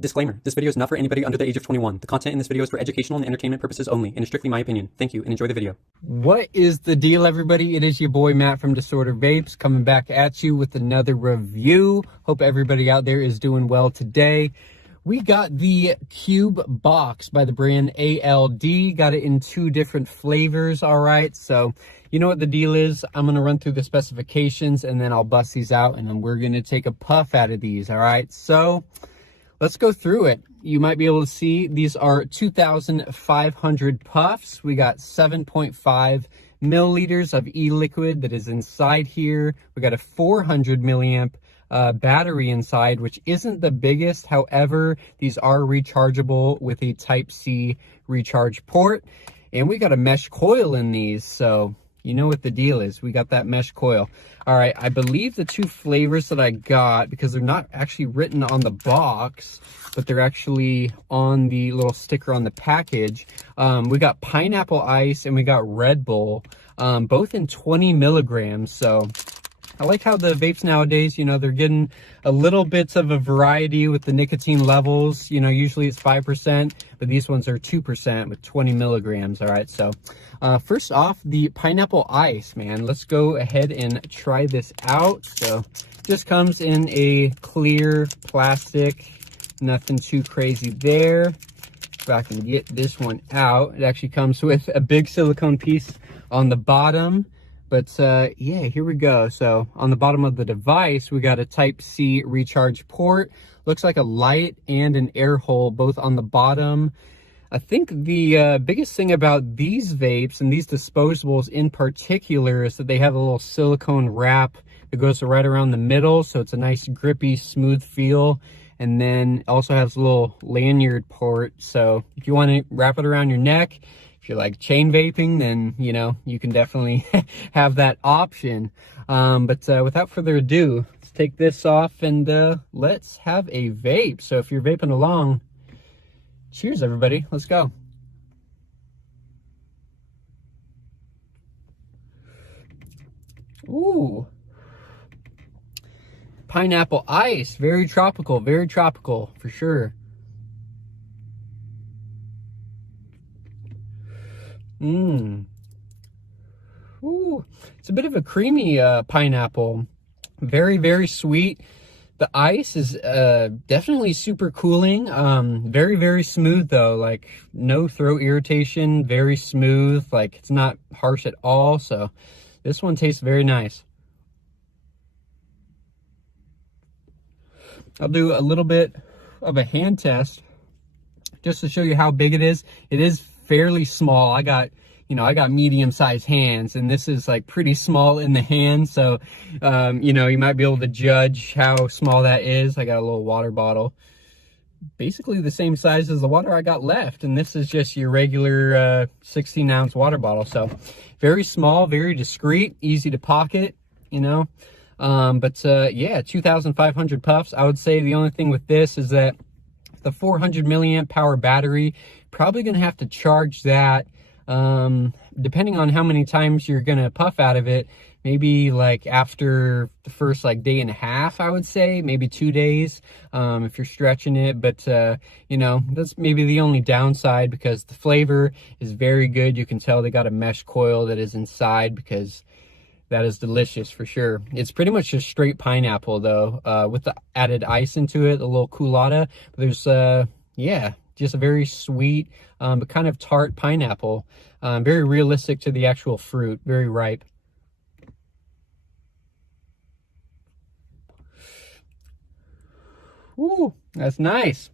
Disclaimer, this video is not for anybody under the age of 21. The content in this video is for educational and entertainment purposes only, and is strictly my opinion. Thank you, and enjoy the video. What is the deal, everybody? It is your boy Matt from Disorder Vapes coming back at you with another review. Hope everybody out there is doing well today. We got the Cube Box by the brand ALD. Got it in 2 different flavors, all right? So you know what the deal is. I'm going to run through the specifications, and then I'll bust these out, and then we're going to take a puff out of these, all right? So let's go through it. You might be able to see these are 2,500 puffs. We got 7.5 milliliters of e-liquid that is inside here. We got a 400 milliamp battery inside, which isn't the biggest. However, these are rechargeable with a Type-C recharge port. And we got a mesh coil in these, so you know what the deal is. We got that mesh coil. All right, I believe the 2 flavors that I got, because they're not actually written on the box, but they're actually on the little sticker on the package. We got pineapple ice and we got Red Bull, both in 20 milligrams. So I like how the vapes nowadays, you know, they're getting a little bits of a variety with the nicotine levels. You know, usually it's 5%, but these ones are 2% with 20 milligrams. All right, so first off, the pineapple ice, man. Let's go ahead and try this out. So just comes in a clear plastic, nothing too crazy there. If I can get this one out, it actually comes with a big silicone piece on the bottom. But yeah, here we go. So on the bottom of the device, we got a Type-C recharge port. Looks like a light and an air hole both on the bottom. I think the biggest thing about these vapes and these disposables in particular is that they have a little silicone wrap that goes right around the middle. So it's a nice grippy, smooth feel. And then also has a little lanyard port. So if you want to wrap it around your neck, if you're like chain vaping, then, you know, you can definitely have that option. But without further ado, let's take this off and let's have a vape. So if you're vaping along, cheers, everybody. Let's go. Ooh. Pineapple ice. Very tropical for sure. Ooh, it's a bit of a creamy pineapple. Very sweet. The ice is definitely super cooling. Very smooth though, like no throat irritation, very smooth, like it's not harsh at all. So this one tastes very nice. I'll do a little bit of a hand test just to show you how big it is. It is fairly small. I got medium-sized hands, and this is like pretty small in the hand. So, you know, you might be able to judge how small that is. I got a little water bottle, basically the same size as the water I got left. And this is just your regular 16-ounce water bottle. So very small, very discreet, easy to pocket, you know. But yeah, 2,500 puffs. I would say the only thing with this is that the 400 milliamp power battery, probably going to have to charge that depending on how many times you're going to puff out of it. Maybe like after the first like day and a half, I would say, maybe 2 days if you're stretching it. But you know, that's maybe the only downside, because the flavor is very good. You can tell they got a mesh coil that is inside, because that is delicious for sure. It's pretty much just straight pineapple though, with the added ice into it, a little culotta. But there's yeah, just a very sweet but kind of tart pineapple. Very realistic to the actual fruit, very ripe. Ooh, that's nice.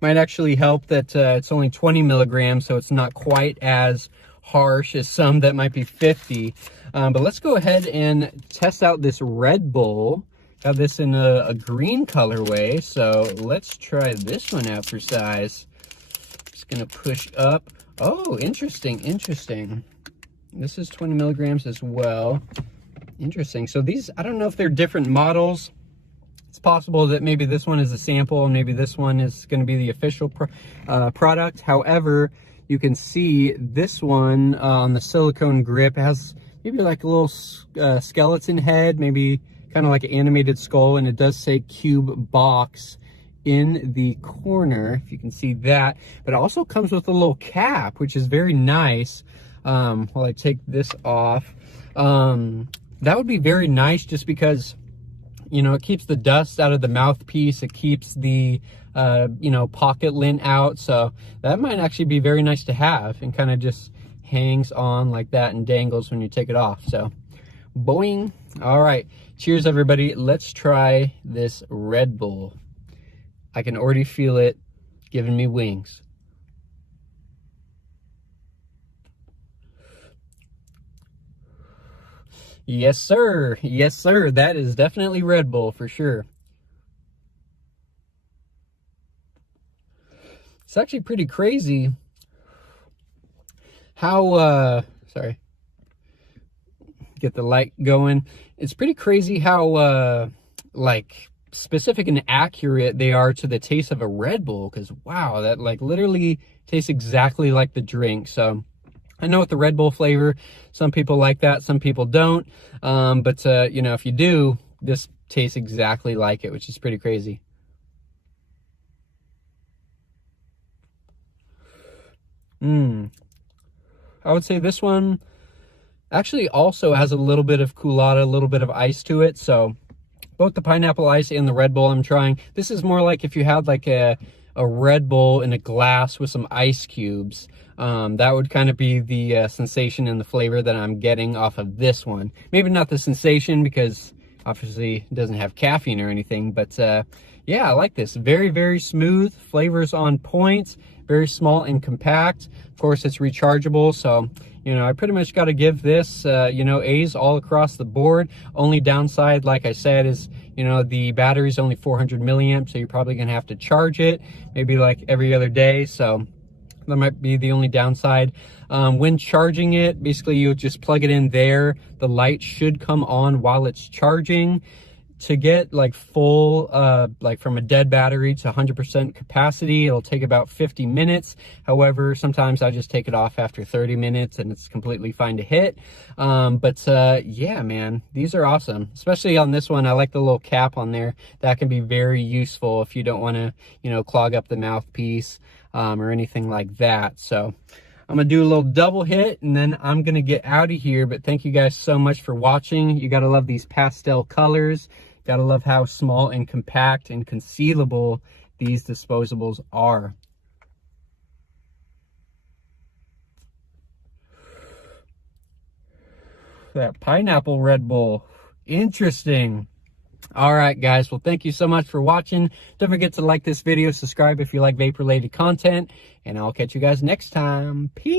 Might actually help that it's only 20 milligrams, so it's not quite as harsh as some that might be 50. But let's go ahead and test out this Red Bull. Got this in a green colorway, so let's try this one out for size. Just gonna push up. Oh, interesting. This is 20 milligrams as well. Interesting. So these, I don't know if they're different models. It's possible that maybe this one is a sample and maybe this one is going to be the official product. However, you can see this one on the silicone grip has maybe like a little skeleton head, maybe kind of like an animated skull, and it does say Cube Box in the corner, if you can see that. But it also comes with a little cap, which is very nice. While I take this off, that would be very nice just because, you know, it keeps the dust out of the mouthpiece. It keeps the, you know, pocket lint out. So that might actually be very nice to have, and kind of just hangs on like that and dangles when you take it off. So boing. All right. Cheers, everybody. Let's try this Red Bull. I can already feel it giving me wings. Yes, sir. Yes, sir. That is definitely Red Bull for sure. It's actually pretty crazy how, sorry, get the light going. It's pretty crazy how, like, specific and accurate they are to the taste of a Red Bull, because wow, that like literally tastes exactly like the drink. So I know with the Red Bull flavor, some people like that, some people don't, but you know, if you do, this tastes exactly like it, which is pretty crazy. I would say this one actually also has a little bit of Coolada, a little bit of ice to it. So both the pineapple ice and the Red Bull I'm trying. This is more like if you had like a Red Bull in a glass with some ice cubes. That would kind of be the sensation and the flavor that I'm getting off of this one. Maybe not the sensation because obviously it doesn't have caffeine or anything, but yeah, I like this. Very, very smooth, flavors on point, very small and compact. Of course, it's rechargeable, so you know, I pretty much got to give this, you know, A's all across the board. Only downside, like I said, is, you know, the battery's only 400 milliamps, so you're probably going to have to charge it maybe like every other day. So that might be the only downside. When charging it, basically you just plug it in there. The light should come on while it's charging. To get like full, like from a dead battery to 100% capacity, it'll take about 50 minutes. However, sometimes I just take it off after 30 minutes and it's completely fine to hit. But yeah, man, these are awesome. Especially on this one, I like the little cap on there. That can be very useful if you don't want to, you know, clog up the mouthpiece or anything like that. So I'm going to do a little double hit and then I'm going to get out of here. But thank you guys so much for watching. You got to love these pastel colors. Gotta love how small and compact and concealable these disposables are. That pineapple Red Bull. Interesting. All right, guys. Well, thank you so much for watching. Don't forget to like this video, subscribe if you like vape-related content, and I'll catch you guys next time. Peace.